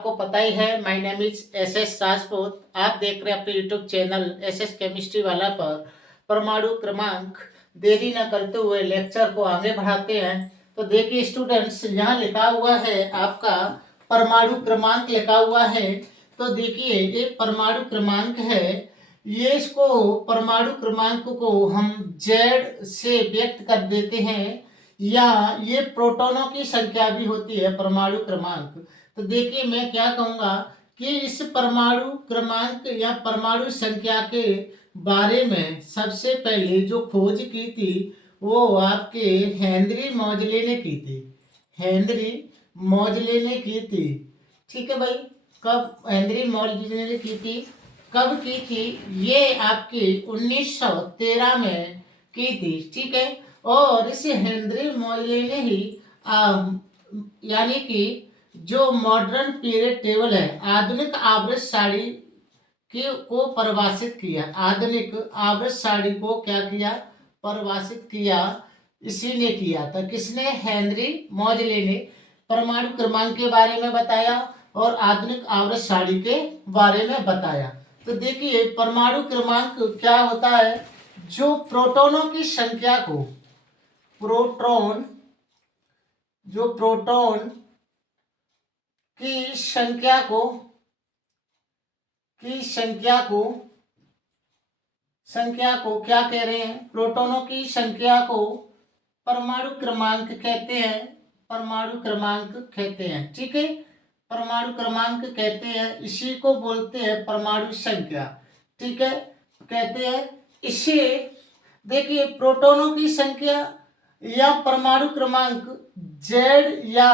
आपको पता ही है, my name is S S Rajput. आप देख रहे हैं अपने YouTube channel S S chemistry वाला पर परमाणु क्रमांक। देरी न करते हुए लेक्चर को आगे बढ़ाते हैं। तो देखिए स्टूडेंट्स, यहाँ लिखा हुआ है आपका परमाणु क्रमांक लिखा हुआ है। तो देखिए ये परमाणु क्रमांक है। ये इसको परमाणु क्रमांक को हम जेड से व्यक्त कर देते हैं, या ये प्रोटॉनों की संख्या भी होती है परमाणु क्रमांक। तो देखिए मैं क्या कहूँगा कि इस परमाणु क्रमांक या परमाणु संख्या के बारे में सबसे पहले जो खोज की थी वो आपके हेनरी मौजले ने की थी। हेनरी मौजले ने की थी। ठीक है भाई। कब हेनरी मौजले ने की थी, कब की थी? ये आपकी 1913 में की थी। ठीक है। और इस हेनरी मौजले ने ही यानी कि जो मॉडर्न पीरियड टेबल है, आधुनिक आवृत सारणी को परिभाषित किया। आधुनिक आवृत सारणी को क्या किया? परिभाषित किया। इसी ने किया था। किसने? हेनरी मौजले ने परमाणु क्रमांक के बारे में बताया और आधुनिक आवृत सारणी के बारे में बताया। तो देखिए परमाणु क्रमांक क्या होता है? जो प्रोटॉनों की संख्या को, प्रोटॉन की संख्या को क्या कह रहे हैं? प्रोटॉनों की संख्या को परमाणु क्रमांक कहते हैं। परमाणु क्रमांक कहते हैं। ठीक है। परमाणु क्रमांक कहते हैं, इसी को बोलते हैं परमाणु संख्या। ठीक है, कहते हैं इसे। देखिए प्रोटॉनों की संख्या या परमाणु क्रमांक जेड या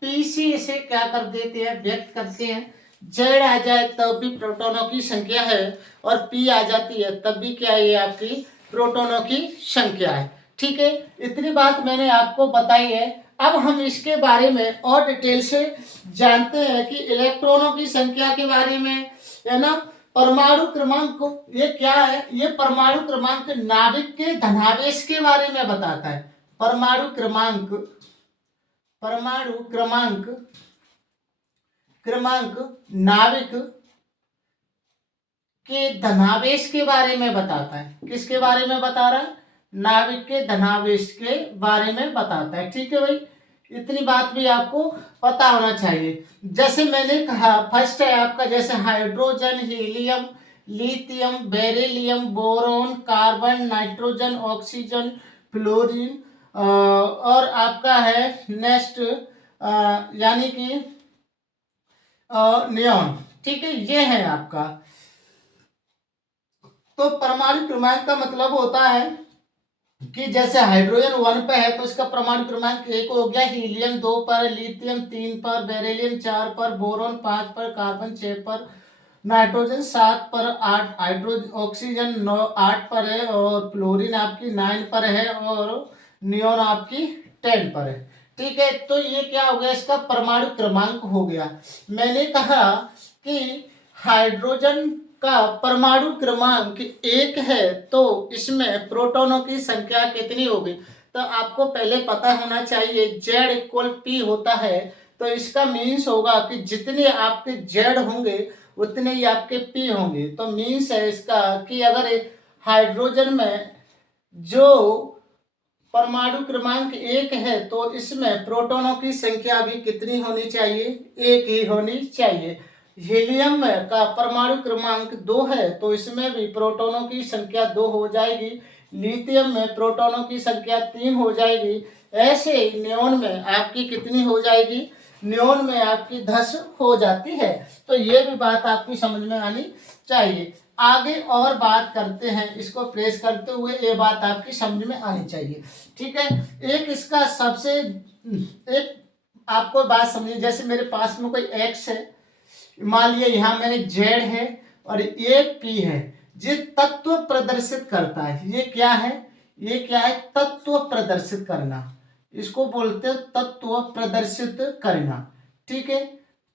पी से इसे क्या कर देते हैं? व्यक्त करते हैं। जेड आ जाए तब भी प्रोटॉनों की संख्या है, और पी आ जाती है तब भी क्या है? ये आपकी प्रोटॉनों की संख्या है। ठीक है, इतनी बात मैंने आपको बताई है। अब हम इसके बारे में और डिटेल से जानते हैं कि इलेक्ट्रॉनों की संख्या के बारे में, है ना। परमाणु क्रमांक ये क्या है? ये परमाणु क्रमांक नाभिक के धनावेश के बारे में बताता है। परमाणु क्रमांक नाभिक के धनावेश के बारे में बताता है। किसके बारे में बता रहा है? नाभिक के धनावेश के बारे में बताता है। ठीक है भाई, इतनी बात भी आपको पता होना चाहिए। जैसे मैंने कहा, फर्स्ट है आपका जैसे hydrogen, helium, lithium, beryllium, boron, carbon, nitrogen, oxygen, fluorine, और आपका है नेक्स्ट यानी कि नियॉन। ठीक है, ये है आपका। तो परमाणु क्रमांक का मतलब होता है कि जैसे हाइड्रोजन 1 पे है तो इसका परमाणु क्रमांक 1 हो गया, हीलियम 2 पर, लिथियम 3 पर, बेरिलियम 4 पर, बोरॉन 5 पर, कार्बन 6 पर, नाइट्रोजन 7 पर, 8 हाइड्रोजन, ऑक्सीजन 9 8 पर है, और फ्लोरीन आपकी 9 पर है, और नियॉन आपकी 10 पर है। ठीक है, तो ये क्या हो गया? इसका परमाणु क्रमांक हो गया। मैंने कहा कि हाइड्रोजन का परमाणु क्रमांक 1 है, तो इसमें प्रोटॉनों की संख्या कितनी होगी? तो आपको पहले पता होना चाहिए Z इक्वल P होता है। तो इसका मीन्स होगा कि जितने आपके Z होंगे उतने ही आपके P होंगे। तो मीन्स है इसका कि अगर हाइड्रोजन में जो परमाणु क्रमांक 1 है तो इसमें प्रोटॉनों की संख्या भी कितनी होनी चाहिए? 1 ही होनी चाहिए। हीलियम का परमाणु क्रमांक 2 है तो इसमें भी प्रोटॉनों की संख्या 2 हो जाएगी। लिथियम में प्रोटॉनों की संख्या 3 हो जाएगी। ऐसे ही नियॉन में आपकी कितनी हो जाएगी? नियॉन में आपकी 10 हो जाती है। तो ये भी बात आपकी समझ में आनी चाहिए। आगे और बात करते हैं, इसको प्रेस करते हुए ये बात आपकी समझ में आनी चाहिए। ठीक है, एक इसका सबसे एक आपको बात समझिए। जैसे मेरे पास में कोई एक्स है, मान लिया यहाँ मैंने जेड है और ये पी है। ये तत्व प्रदर्शित करता है। ये क्या है? ये क्या है? तत्व प्रदर्शित करना। इसको बोलते हैं तत्व प्रदर्शित करना। ठीक है,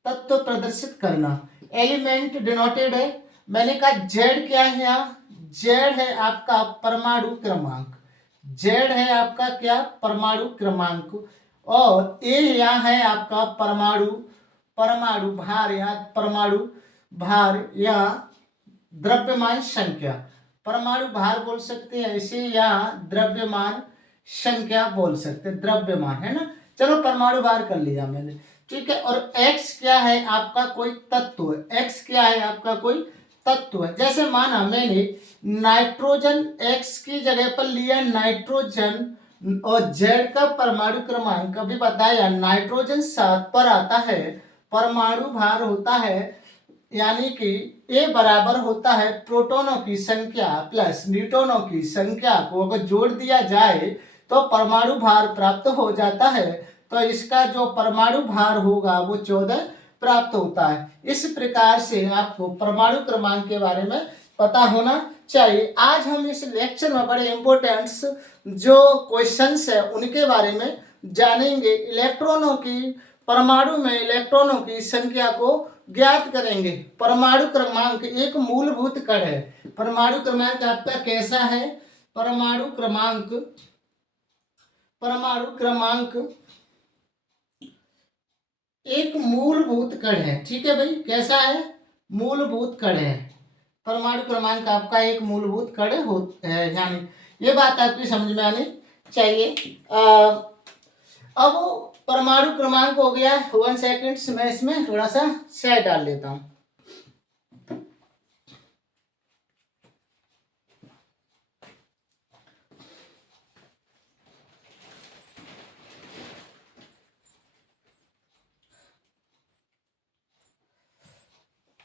तत्व प्रदर्शित करना। एलिमेंट डिनोटेड है। मैंने कहा जेड क्या है? यहाँ जेड है आपका परमाणु क्रमांक। जेड है आपका क्या? परमाणु क्रमांक। और ए यहाँ है आपका परमाणु परमाणु भार या परमाणु भार या द्रव्यमान संख्या, परमाणु भार बोल सकते हैं इसे या द्रव्यमान संख्या बोल सकते हैं, द्रव्यमान है ना। चलो परमाणु भार कर लिया मैंने, ठीक है। और x क्या है आपका कोई तत्व, x क्या है आपका कोई तत्व है। जैसे माना मैंने नाइट्रोजन x की जगह पर लिया नाइट्रोजन और z का परमाणु क्रमांक अभी बताया, नाइट्रोजन 7 पर आता है, परमाणु भार होता है यानी कि A बराबर होता है प्रोटॉनों की संख्या प्लस न्यूट्रॉनों की संख्या को अगर जोड़ दिया जाए तो परमाणु भार प्राप्त हो जाता है। तो इसका जो परमाणु भार होगा वो 14 प्राप्त होता है। इस प्रकार से आपको परमाणु क्रमांक के बारे में पता होना चाहिए। आज हम इस लेक्चर में बड़े इंपॉर्टेंट्स जो क्वेश्चंस है उनके बारे में जानेंगे। इलेक्ट्रॉनों की, परमाणु में इलेक्ट्रॉनों की संख्या को ज्ञात करेंगे। परमाणु क्रमांक एक मूलभूत कण है। परमाणु क्रमांक आपका कैसा है, परमाणु क्रमांक, परमाणु क्रमांक एक मूलभूत कण है, ठीक है भाई, कैसा है, मूलभूत कण है। परमाणु क्रमांक आपका एक मूलभूत कण है, यानी ये बात आपकी समझ में आनी चाहिए। अब परमाणु क्रमांक हो गया 1 सेकेंड, मैं इसमें थोड़ा सा शाय डाल लेता हूं।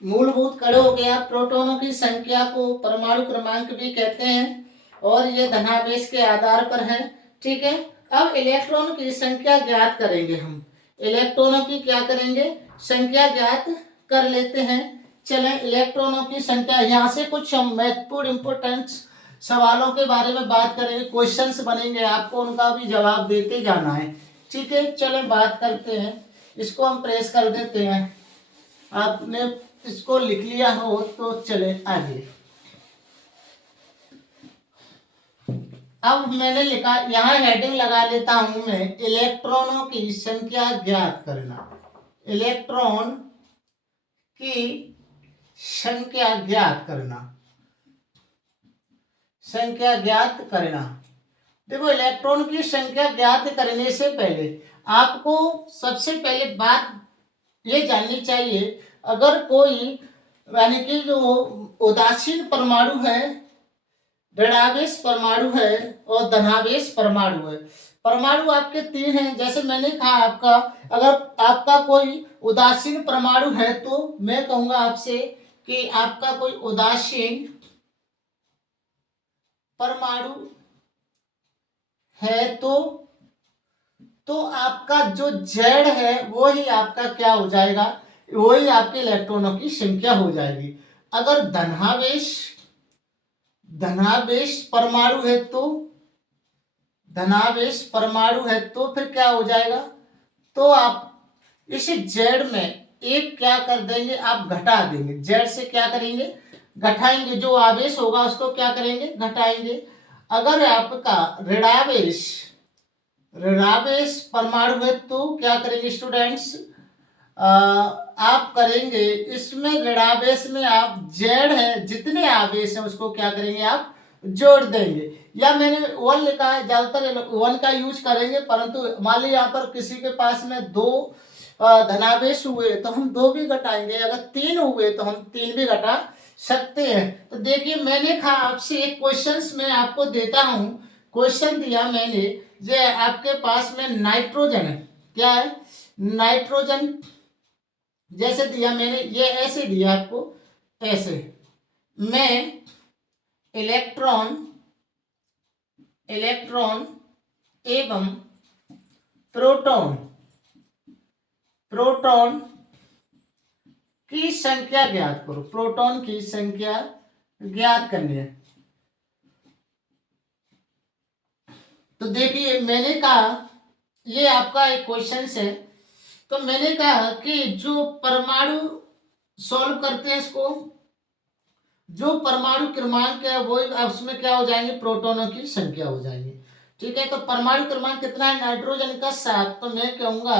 मूलभूत कण हो गया। प्रोटॉनों की संख्या को परमाणु क्रमांक भी कहते हैं और ये धनावेश के आधार पर है, ठीक है। अब इलेक्ट्रॉन की संख्या ज्ञात करेंगे हम, इलेक्ट्रॉनों की क्या करेंगे, संख्या ज्ञात कर लेते हैं। चलें इलेक्ट्रॉनों की संख्या, यहाँ से कुछ हम महत्वपूर्ण इंपोर्टेंट सवालों के बारे में बात करेंगे, क्वेश्चंस बनेंगे, आपको उनका भी जवाब देते जाना है, ठीक है। चलें बात करते हैं, इसको हम प्रेस कर देते हैं, आपने इसको लिख लिया हो तो चले आगे। अब मैंने लिखा, यहाँ हेडिंग लगा लेता हूं मैं, इलेक्ट्रॉनों की संख्या ज्ञात करना, इलेक्ट्रॉन की संख्या ज्ञात करना, संख्या ज्ञात करना। देखो इलेक्ट्रॉन की संख्या ज्ञात करने से पहले आपको सबसे पहले बात ये जाननी चाहिए, अगर कोई यानी कि जो उदासीन परमाणु है, ऋणावेश परमाणु है और धनावेश परमाणु है, परमाणु आपके 3 हैं। जैसे मैंने कहा आपका, अगर आपका कोई उदासीन परमाणु है तो मैं कहूंगा आपसे कि आपका कोई उदासीन परमाणु है तो आपका जो जेड है वो ही आपका क्या हो जाएगा, वही आपके इलेक्ट्रॉनों की संख्या हो जाएगी। अगर धनावेश परमाणु है तो, धनावेश परमाणु है तो फिर क्या हो जाएगा, तो आप इस जेड में एक क्या कर देंगे, आप घटा देंगे, जेड से क्या करेंगे, घटाएंगे, जो आवेश होगा उसको क्या करेंगे, घटाएंगे। अगर आपका ऋणावेश परमाणु है तो क्या करेंगे स्टूडेंट्स, आप करेंगे इसमें ऋणावेश में आप जेड है जितने आवेश हैं उसको क्या करेंगे, आप जोड़ देंगे। या मैंने 1 लिखा है, ज्यादातर 1 का यूज करेंगे, परंतु मान लीजिए यहाँ पर किसी के पास में 2 धनावेश हुए तो हम 2 भी घटाएंगे, अगर 3 हुए तो हम 3 भी घटा सकते हैं। तो देखिए मैंने कहा आपसे एक क्वेश्चंस में आपको देता हूं, क्वेश्चन दिया मैंने, ये आपके पास में नाइट्रोजन है, क्या है, नाइट्रोजन जैसे दिया मैंने, ये ऐसे दिया आपको, ऐसे मैं इलेक्ट्रॉन एवं प्रोटॉन की संख्या ज्ञात करो, प्रोटॉन की संख्या ज्ञात करनी है। तो देखिए मैंने कहा ये आपका एक क्वेश्चन है, तो मैंने कहा कि जो परमाणु सॉल्व करते हैं इसको, जो परमाणु क्रमांक है वो उसमें क्या हो जाएंगे, प्रोटॉनों की संख्या हो जाएंगी, ठीक है। तो परमाणु क्रमांक कितना है, नाइट्रोजन का 7, तो मैं कहूंगा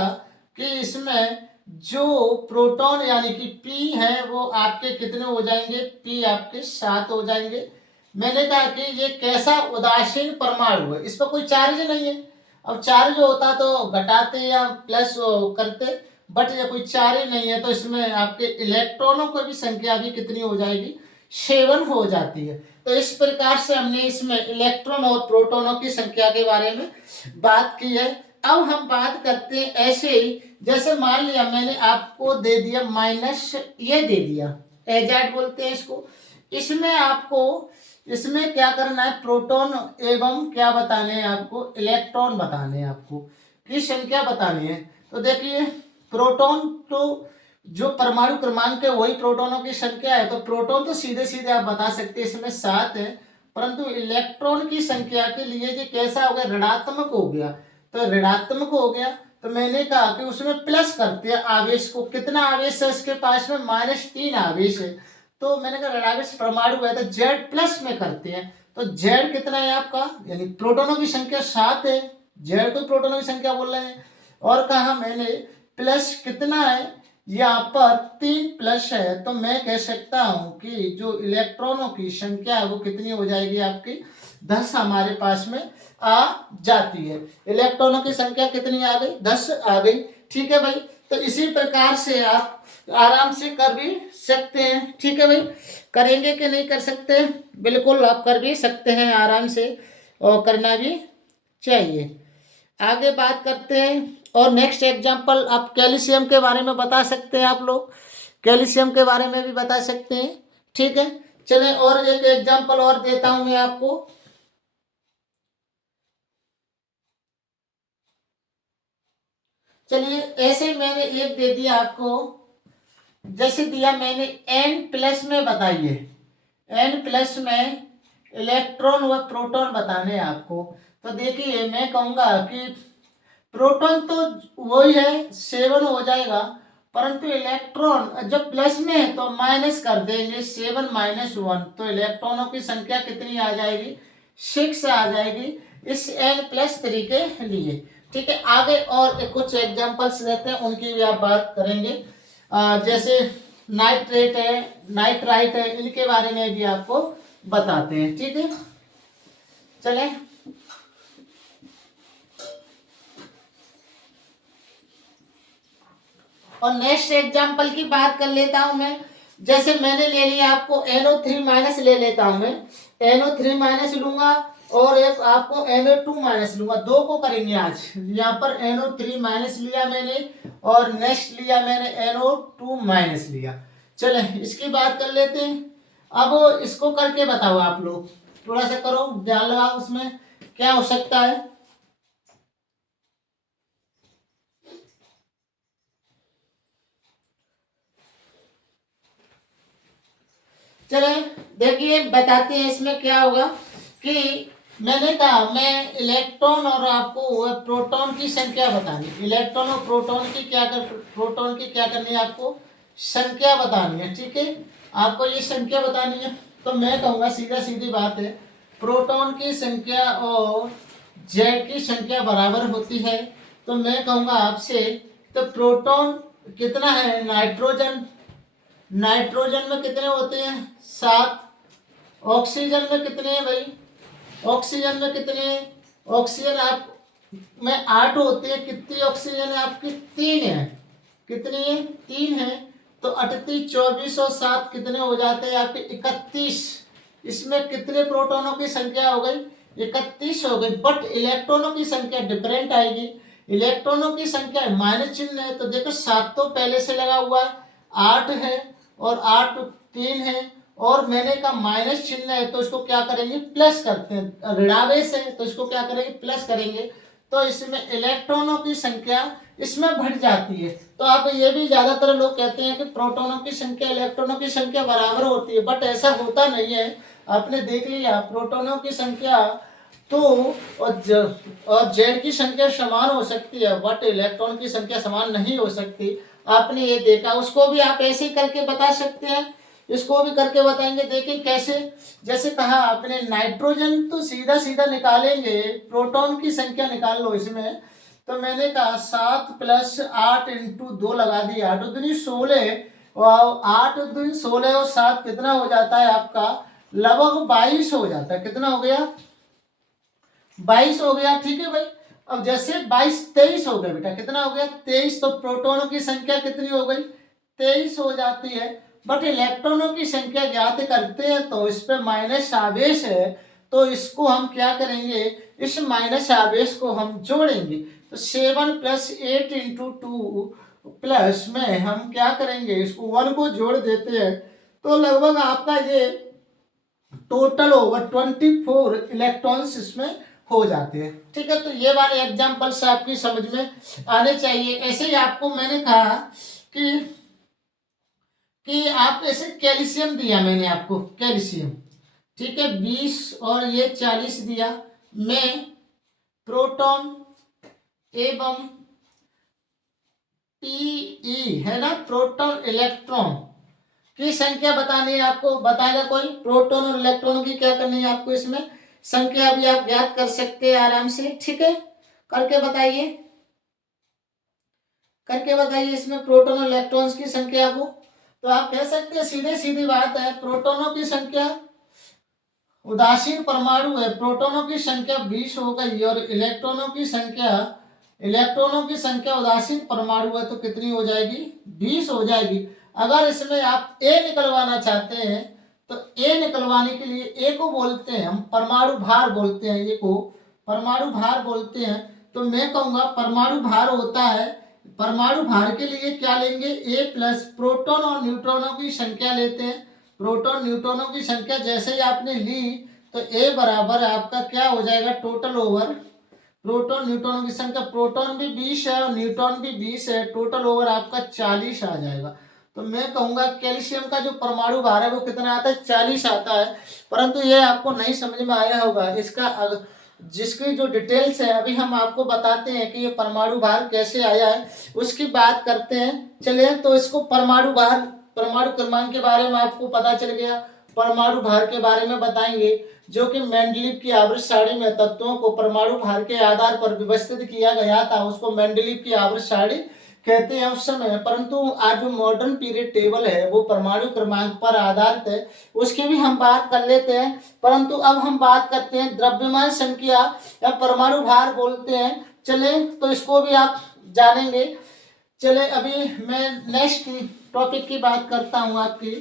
कि इसमें जो प्रोटॉन यानी कि पी है वो आपके कितने हो जाएंगे, पी आपके 7 हो जाएंगे। मैंने कहा कि ये कैसा उदासीन परमाणु है, इस पर कोई चार्ज नहीं है। अब चार्ज होता तो घटाते या प्लस करते, बट ये कोई चार्ज नहीं है तो इसमें आपके इलेक्ट्रॉनों की भी संख्या भी कितनी हो जाएगी, 7 हो जाती है। तो इस प्रकार से हमने इसमें इलेक्ट्रॉन और प्रोटॉनों की संख्या के बारे में बात की है। अब हम बात करते हैं ऐसे ही, जैसे मान लिया मैंने आपको दे दिया माइनस, ये दे दिया एजेड बोलते हैं इसको। इसमें आपको इसमें क्या करना है, प्रोटॉन एवं क्या बताने हैं आपको, इलेक्ट्रॉन बताने हैं आपको, की संख्या बतानी है। तो देखिए प्रोटॉन तो जो परमाणु क्रमांक है वही प्रोटॉनों की संख्या है, तो प्रोटॉन तो सीधे सीधे आप बता सकते हैं इसमें 7 है, परंतु इलेक्ट्रॉन की संख्या के लिए ये कैसा हो गया, ऋणात्मक हो गया। तो ऋणात्मक हो गया तो मैंने कहा कि उसमें प्लस करते हैं आवेश को। कितना आवेश है इसके पास में, -3 आवेश है। तो मैंने कहा ऋणावेश परमाणु है तो जेड प्लस में करते हैं। तो जेड कितना है आपका, यानी प्रोटोनों की संख्या 7 है, जेड को प्रोटोनों की संख्या बोल रहे हैं। और कहा मैंने प्लस कितना है, यहाँ पर 3 प्लस है, तो मैं कह सकता हूं कि जो इलेक्ट्रॉनों की संख्या है वो कितनी हो जाएगी आपकी, 10 हमारे पास में आ जाती है। इलेक्ट्रॉनों की संख्या कितनी आ गई, 10 आ गई। ठीक है भाई, तो इसी प्रकार से आप आराम से कर भी सकते हैं। ठीक है भाई, करेंगे कि नहीं कर सकते, बिल्कुल आप कर भी सकते हैं आराम से, और करना भी चाहिए। आगे बात करते हैं, और नेक्स्ट एग्जांपल आप कैल्शियम के बारे में बता सकते हैं, आप लोग कैल्शियम के बारे में भी बता सकते हैं। ठीक है, चलें और एक एग्जांपल और देता हूं मैं आपको। चलिए ऐसे मैंने एक दे दिया आपको, जैसे दिया मैंने n+ में बताइए, n+ में इलेक्ट्रॉन व प्रोटॉन बताने हैं आपको। तो देखिए मैं कहूंगा कि प्रोटॉन तो वही है 7 हो जाएगा, परंतु इलेक्ट्रॉन जब प्लस में है तो माइनस कर देंगे, 7 - 1, तो इलेक्ट्रॉनों की संख्या कितनी आ जाएगी, 6 आ जाएगी इस n+3 के लिए। ठीक है, आगे और कुछ एग्जांपल्स देते हैं, उनकी भी आप बात करेंगे। जैसे नाइट्रेट है, नाइट्राइट है, इनके बारे में भी आपको बताते हैं। ठीक है, चलें और नेक्स्ट एग्जांपल की बात कर लेता हूं मैं। जैसे मैंने ले लिया आपको NO3- ले लेता हूं मैं, NO3- लूंगा और एक आपको NO2- लूंगा, दो को करेंगे आज। यहाँ पर NO3- लिया मैंने और नेक्स्ट लिया मैंने NO2- लिया। चले इसकी बात कर लेते हैं। अब इसको करके बताओ आप लोग, थोड़ा सा करो, ध्यान लगाओ उसमें क्या हो सकता है। चले देखिए बताते हैं इसमें क्या होगा, कि मैंने कहा मैं इलेक्ट्रॉन और आपको प्रोटॉन की संख्या बतानी, इलेक्ट्रॉन और प्रोटॉन की क्या करनी है आपको, संख्या बतानी है। ठीक है, आपको ये संख्या बतानी है, तो मैं कहूँगा सीधा सीधी बात है, प्रोटॉन की संख्या और जेड की संख्या बराबर होती है। तो मैं कहूँगा आपसे, तो प्रोटॉन कितना है, नाइट्रोजन, नाइट्रोजन में कितने होते हैं, 7। ऑक्सीजन में कितने हैं भाई, ऑक्सीजन में कितने हैं, ऑक्सीजन आप में 8 होते हैं। कितनी ऑक्सीजन है आपकी, 3 है। कितनी है, 3 है। तो 38, 24 और 7 कितने हो जाते हैं आपके, 31। इसमें कितने प्रोटॉनों की संख्या हो गई, 31 हो गई, बट इलेक्ट्रॉनों की संख्या डिफरेंट आएगी। इलेक्ट्रॉनों की संख्या माइनस चिन्ह है, तो देखो 7 तो पहले से लगा हुआ है, 8 है और 8 3 है, और मैंने कहा माइनस चिन्ह है तो इसको क्या करेंगे, प्लस करते हैं, ऋणावेश है तो इसको क्या करेंगे, प्लस करेंगे। तो इसमें इलेक्ट्रॉनों की संख्या इसमें बढ़ जाती है। तो आप ये भी ज्यादातर लोग कहते हैं कि प्रोटॉनों की संख्या इलेक्ट्रॉनों की संख्या बराबर होती है, बट ऐसा होता नहीं है। आपने देख लिया प्रोटॉनों की संख्या तो और जेड की संख्या समान हो सकती है, बट इलेक्ट्रॉन की संख्या समान नहीं हो सकती। आपने ये देखा, उसको भी आप ऐसे ही करके बता सकते हैं, इसको भी करके बताएंगे। देखिए कैसे, जैसे कहा आपने नाइट्रोजन तो सीधा सीधा निकालेंगे, प्रोटॉन की संख्या निकाल लो इसमें, तो मैंने कहा 7 + 8 × 2 लगा दिया, 8 दूनी 16 और 8 दूनी 16 और 7 कितना हो जाता है आपका, लगभग 22 हो जाता है। कितना हो गया, 22 हो गया। ठीक है भाई, अब जैसे 22 23 हो गया बेटा, कितना हो गया 23, तो प्रोटोनों की संख्या कितनी हो गई, 23 हो जाती है। बट इलेक्ट्रॉनों की संख्या ज्ञात करते हैं तो इस पे माइनस आवेश है, तो इसको हम क्या करेंगे, इस माइनस आवेश को हम जोड़ेंगे। तो 7 + 8 × 2 प्लस में हम क्या करेंगे, इसको 1 को जोड़ देते हैं, तो लगभग आपका ये टोटल ओवर 24 इलेक्ट्रॉन्स इसमें हो जाते हैं। ठीक है, तो ये वाले एग्जाम्पल्स आपकी समझ में आने चाहिए। ऐसे ही आपको मैंने कहा कि आप ऐसे कैल्शियम दिया मैंने आपको, कैल्शियम, ठीक है, 20 और ये 40 दिया। मैं प्रोटॉन एवं पीई है ना, प्रोटॉन इलेक्ट्रॉन की संख्या बतानी है आपको, बताएगा कोई, प्रोटॉन और इलेक्ट्रॉन की क्या करनी है आपको, इसमें संख्या भी आप ज्ञात कर सकते हैं आराम से। ठीक है, करके बताइए, करके बताइए इसमें प्रोटॉन और इलेक्ट्रॉन्स की संख्या को। तो आप कह सकते हैं सीधे सीधी बात है, प्रोटोनों की संख्या, उदासीन परमाणु है, प्रोटोनों की संख्या 20 हो गई और इलेक्ट्रॉनों की संख्या उदासीन परमाणु है तो कितनी हो जाएगी, 20 हो जाएगी। अगर इसमें आप ए निकलवाना चाहते हैं तो ए निकलवाने के लिए, ए को बोलते हैं हम परमाणु भार बोलते हैं, ए को परमाणु भार बोलते हैं। तो मैं कहूँगा परमाणु भार होता है, परमाणु भार के लिए क्या लेंगे, ए प्लस प्रोटॉन और न्यूट्रॉनों की संख्या लेते हैं। प्रोटॉन न्यूट्रॉनों की संख्या जैसे ही आपने ली तो ए बराबर आपका क्या हो जाएगा, टोटल ओवर प्रोटॉन न्यूट्रॉनों की संख्या, प्रोटॉन भी 20 है और न्यूट्रॉन भी 20 है, टोटल ओवर आपका 40 आ जाएगा। तो मैं कहूंगा कैल्शियम का जो परमाणु भार है वो कितना आता है, 40 आता है। परंतु ये आपको नहीं समझ में आया होगा, इसका जिसकी जो डिटेल्स है अभी हम आपको बताते हैं कि ये परमाणु भार कैसे आया है, उसकी बात करते हैं। चलिए, तो इसको परमाणु भार, परमाणु क्रमांक के बारे में आपको पता चल गया, परमाणु भार के बारे में बताएंगे, जो कि मेंडलीव की आवर्त सारणी में तत्वों को परमाणु भार के आधार पर व्यवस्थित किया गया था, उसको मेंडलीव की आवर्त सारणी कहते हैं उस समय। परंतु आज जो मॉडर्न पीरियड टेबल है वो परमाणु क्रमांक पर आधारित है, उसकी भी हम बात कर लेते हैं। परंतु अब हम बात करते हैं द्रव्यमान संख्या या परमाणु भार बोलते हैं। चले, तो इसको भी आप जानेंगे। चले, अभी मैं नेक्स्ट टॉपिक की बात करता हूँ, आपकी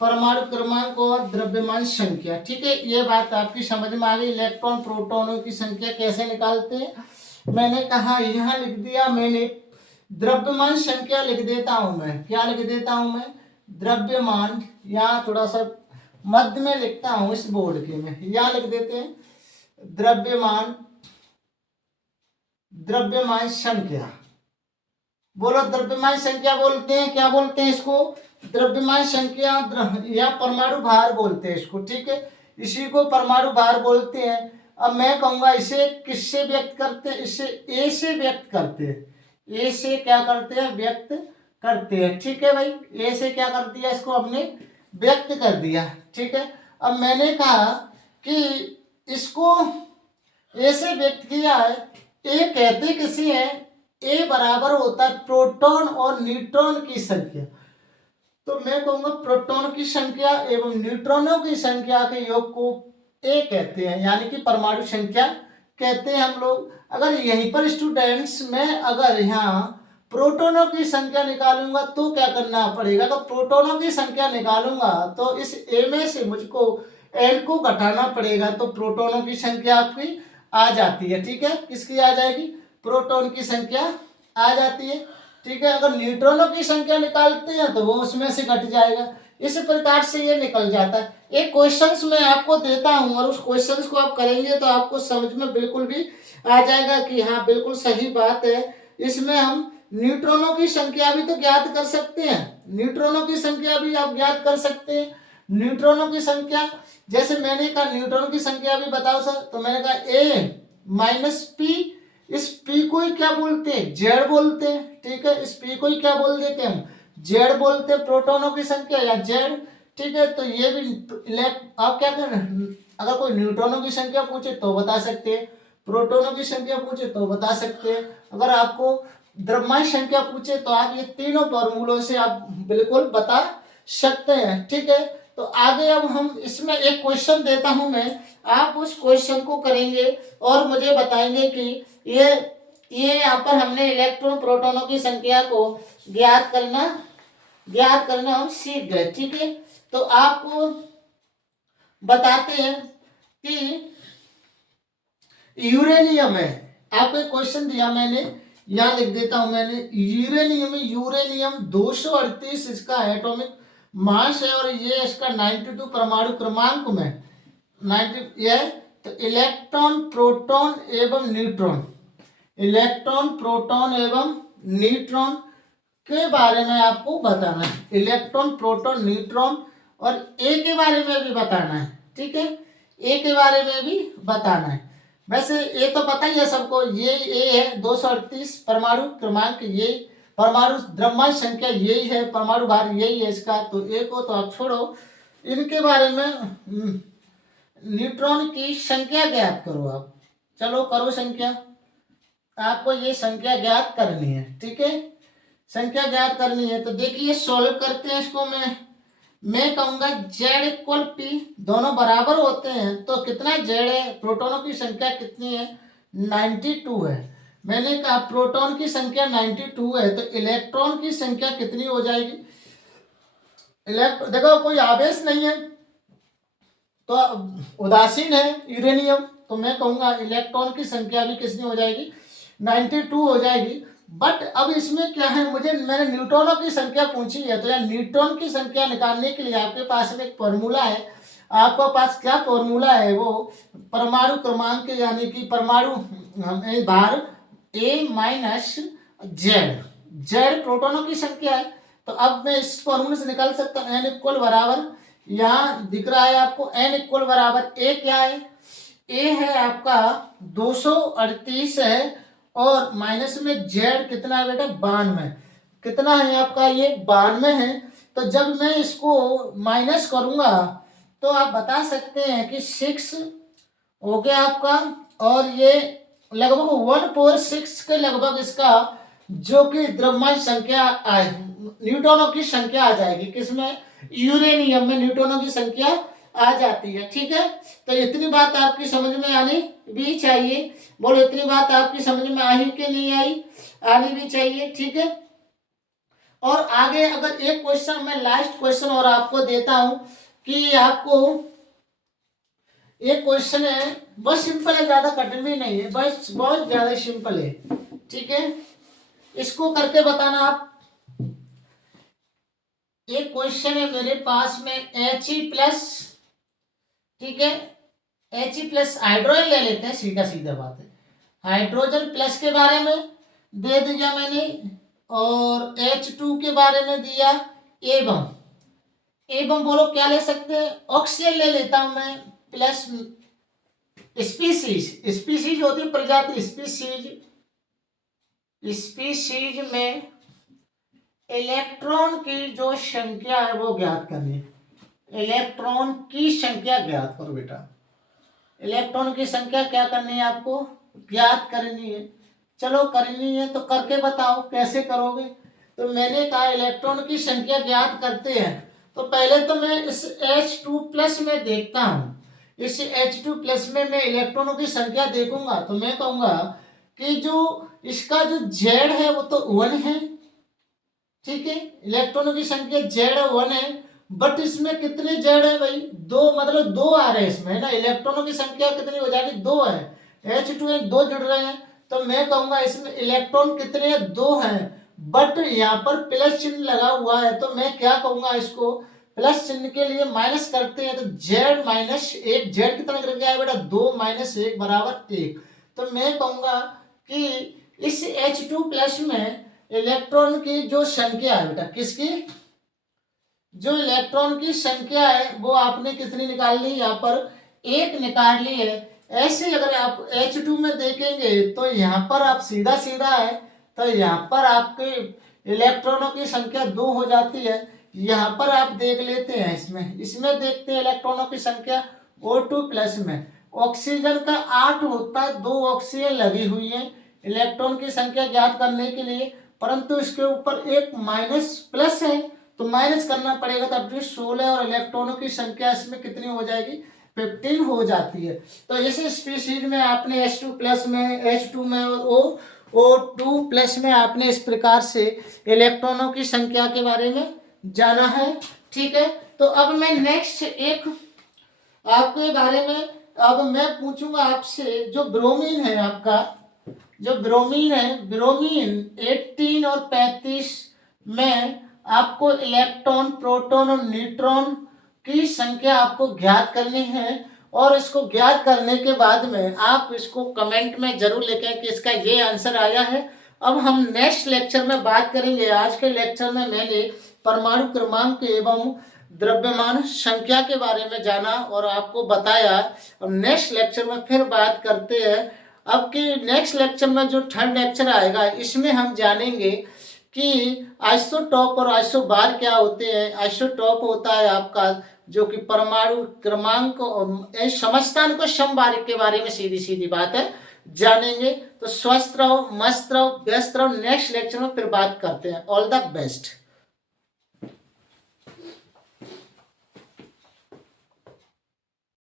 परमाणु क्रमांक और द्रव्यमान संख्या। ठीक है, ये बात आपकी समझ में आ गई। इलेक्ट्रॉन प्रोटॉनों की संख्या कैसे निकालते हैं, मैंने कहा यहाँ लिख दिया मैंने, द्रव्यमान संख्या लिख देता हूं मैं, क्या लिख देता हूं मैं, द्रव्यमान, यहाँ थोड़ा सा मध्य में लिखता हूं इस बोर्ड के में, यहाँ लिख देते हैं द्रव्यमान, द्रव्यमान संख्या, बोलो द्रव्यमान संख्या बोलते हैं, क्या बोलते हैं इसको, द्रव्यमान संख्या या परमाणु भार बोलते हैं इसको। ठीक है, इसी को परमाणु भार बोलते हैं। अब मैं कहूंगा इसे किससे व्यक्त करते हैं, इसे ए से व्यक्त करते हैं, ए से क्या करते हैं, व्यक्त करते हैं। ठीक है भाई, ए से क्या कर दिया, इसको हमने व्यक्त कर दिया। ठीक है, अब मैंने कहा कि इसको ए से व्यक्त किया है, ए कहते किसी है, ए बराबर होता है प्रोटॉन और न्यूट्रॉन की संख्या। तो मैं कहूंगा प्रोटॉन की संख्या एवं न्यूट्रॉनों की संख्या के योग को ए कहते हैं, यानी कि परमाणु संख्या कहते हैं हम लोग। अगर यहीं पर स्टूडेंट्स में अगर यहाँ प्रोटॉनों की संख्या निकालूंगा तो क्या करना पड़ेगा, अगर प्रोटॉनों की संख्या निकालूंगा तो इस ए में से मुझको एन को घटाना पड़ेगा, तो प्रोटॉनों की संख्या आपकी आ जाती है। ठीक है, किसकी आ जाएगी, प्रोटॉन की संख्या आ जाती है। ठीक है, अगर न्यूट्रॉनों की संख्या निकालते हैं तो वो उसमें से घट जाएगा। इस प्रकार से ये निकल जाता है। एक क्वेश्चंस मैं आपको देता हूं और उस क्वेश्चंस को आप करेंगे तो आपको समझ में बिल्कुल भी आ जाएगा कि हाँ बिल्कुल सही बात है। इसमें हम न्यूट्रॉनों की संख्या भी तो ज्ञात कर सकते हैं, न्यूट्रॉनों की संख्या भी आप ज्ञात कर सकते हैं। न्यूट्रॉनों की संख्या, जैसे मैंने कहा न्यूट्रॉन की संख्या भी बताओ सर, तो मैंने कहा ए माइनस पी, इस पी को ही क्या बोलते हैं, जेड बोलते हैं। ठीक है, इस पी को ही क्या बोल देते हैं हम, जेड बोलते हैं, प्रोटॉनों की संख्या या जेड। ठीक है, तो ये भी आप क्या करें, अगर कोई न्यूट्रॉनों की संख्या पूछे तो बता सकते हैं, प्रोटॉनों की संख्या पूछे तो बता सकते हैं, अगर आपको द्रव्यमान संख्या पूछे तो आप ये तीनों फॉर्मूलों से आप बिल्कुल बता सकते हैं। ठीक है, तो आगे अब हम इसमें एक क्वेश्चन देता हूं मैं, आप उस क्वेश्चन को करेंगे और मुझे बताएंगे कि ये यहाँ पर हमने इलेक्ट्रॉन प्रोटॉनों की संख्या को ज्ञात करना हम सीख गए। ठीक है, तो आपको बताते हैं कि यूरेनियम है, आपको एक क्वेश्चन दिया मैंने, यहां लिख देता हूं मैंने, यूरेनियम 238 इसका एटॉमिक मास है और ये इसका 92 परमाणु क्रमांक में 90 ये। तो इलेक्ट्रॉन प्रोटॉन एवं न्यूट्रॉन के बारे में आपको बताना है, इलेक्ट्रॉन प्रोटॉन न्यूट्रॉन और ए के बारे में भी बताना है। ठीक है, ए के बारे में भी बताना है। वैसे ये तो पता ही है सबको, ये ए है 238 परमाणु क्रमांक, ये परमाणु द्रव्यमान संख्या यही है, परमाणु भार यही है इसका, तो ए को तो आप छोड़ो, इनके बारे में न्यूट्रॉन की संख्या ज्ञात करो आप। चलो करो संख्या, आपको ये संख्या ज्ञात करनी है। ठीक है, संख्या ज्ञात करनी है, तो देखिए सॉल्व करते हैं इसको। मैं कहूंगा जेड इक्वल पी, दोनों बराबर होते हैं तो कितना जेड है, प्रोटॉनों की संख्या कितनी है 92 है। मैंने कहा प्रोटॉन की संख्या 92 है तो इलेक्ट्रॉन की संख्या कितनी हो जाएगी। देखो कोई आवेश नहीं है तो उदासीन है यूरेनियम, तो मैं कहूंगा इलेक्ट्रॉन की संख्या भी कितनी हो जाएगी 92 हो जाएगी। बट अब इसमें क्या है, मैंने न्यूट्रॉनों की संख्या पूछी है, तो यार न्यूट्रॉन की संख्या निकालने के लिए आपके पास में एक फॉर्मूला है। आपके पास क्या फॉर्मूला है, वो परमाणु क्रमांक यानी कि परमाणु भार ए माइनस जेड प्रोटॉनों की संख्या है। तो अब मैं इस फॉर्मूले से निकाल सकता हूँ एन इक्वल बराबर, यहाँ दिख रहा है आपको एन इक्वल बराबर ए क्या है, ए है आपका 238 है और माइनस में जेड कितना है बेटा 92, कितना है आपका ये 92 है। तो जब मैं इसको माइनस करूंगा तो आप बता सकते हैं कि 6 हो गया आपका, और ये लगभग 146 के लगभग इसका जो कि द्रव्यमान संख्या न्यूट्रॉनों की संख्या आ जाएगी, किसमें यूरेनियम में न्यूट्रॉनों की संख्या आ जाती है। ठीक है, तो इतनी बात आपकी समझ में आनी भी चाहिए, बोलो इतनी बात आपकी समझ में आई कि नहीं आई, आनी भी चाहिए। ठीक है, और आगे अगर एक क्वेश्चन मैं लास्ट क्वेश्चन और आपको देता हूं कि आपको एक क्वेश्चन है, बहुत सिंपल है, ज्यादा कठिन भी नहीं है, बस बहुत ज्यादा सिंपल है। ठीक है, इसको करके बताना आप। एक क्वेश्चन है मेरे पास में He+, ठीक है, He+ हाइड्रोजन ले लेते हैं, सीधा बात है, हाइड्रोजन प्लस के बारे में दे दिया मैंने और H2 के बारे में दिया, एवं बोलो क्या ले सकते हैं, ऑक्सीजन ले लेता हूं मैं, प्लस स्पीसीज होती है प्रजाति, स्पीसीज में इलेक्ट्रॉन की जो संख्या है वो ज्ञात करनी है। इलेक्ट्रॉन की संख्या ज्ञात करो बेटा, इलेक्ट्रॉन की संख्या क्या करनी है आपको, ज्ञात करनी है। चलो करनी है तो करके बताओ कैसे करोगे। तो मैंने कहा इलेक्ट्रॉन की संख्या ज्ञात करते हैं, तो पहले तो मैं इस H2+ में देखता हूं, इस H2+ में मैं इलेक्ट्रॉनों की संख्या देखूंगा तो मैं कहूंगा कि जो इसका जो Z है वो तो 1 है। ठीक है, इलेक्ट्रॉनों की संख्या Z 1 है, बट इसमें कितने Z है भाई, 2, मतलब 2 आ रहे हैं इसमें ना, इलेक्ट्रॉनों की संख्या कितनी हो जाएगी 2 है, H2 है 2 जुड़ रहे हैं, तो मैं कहूंगा इसमें इलेक्ट्रॉन कितने हैं 2 हैं, बट यहाँ पर प्लस चिन्ह लगा हुआ है, तो मैं क्या कहूंगा इसको प्लस चिन्ह के लिए माइनस करते हैं, तो Z-1, Z कितना कर गया है बेटा 2 - 1 बराबर 1। तो मैं कहूंगा कि इस H2+ में इलेक्ट्रॉन की जो संख्या है बेटा, किसकी, जो इलेक्ट्रॉन की संख्या है वो आपने कितनी निकाल ली, यहाँ पर 1 निकाल ली है। ऐसे अगर आप H2 में देखेंगे तो यहाँ पर आप सीधा है, तो यहाँ पर आपके इलेक्ट्रॉनों की संख्या 2 हो जाती है। यहाँ पर आप देख लेते हैं, इसमें देखते हैं इलेक्ट्रॉनों की संख्या O2+ में, ऑक्सीजन का 8 होता है, 2 ऑक्सीजन लगी हुई है इलेक्ट्रॉन की संख्या ज्ञात करने के लिए, परंतु इसके ऊपर एक माइनस प्लस है तो माइनस करना पड़ेगा, तब भी 16 और इलेक्ट्रॉनों की संख्या इसमें कितनी हो जाएगी, 15 हो जाती है। तो इस स्पीशीज में आपने H2 प्लस में, H2 में और O2 प्लस में आपने इस प्रकार से इलेक्ट्रॉनों की संख्या के बारे में जाना है। ठीक है, तो अब मैं नेक्स्ट एक आपके बारे में अब मैं पूछूंगा आपसे, जो ब्रोमीन है आपका, जो ब्रोमीन है, ब्रोमीन 18 और 35 में आपको इलेक्ट्रॉन, प्रोटॉन और न्यूट्रॉन की संख्या आपको ज्ञात करनी है, और इसको ज्ञात करने के बाद में आप इसको कमेंट में जरूर लिखें कि इसका ये आंसर आया है। अब हम नेक्स्ट लेक्चर में बात करेंगे। आज के लेक्चर में मैंने परमाणु क्रमांक एवं द्रव्यमान संख्या के बारे में जाना और आपको बताया। अब नेक्स्ट लेक्चर में फिर बात करते हैं। अब के नेक्स्ट लेक्चर में जो थर्ड लेक्चर आएगा, इसमें हम जानेंगे कि आइसोटॉप और आइसोबार क्या होते हैं। आइसोटॉप होता है आपका जो कि परमाणु क्रमांक और समस्थान को समबारिक के बारे में सीधी सीधी बात है जानेंगे। तो स्वस्थ रहो, मस्त रहो, व्यस्त रहो। नेक्स्ट लेक्चर में फिर बात करते हैं। All the best.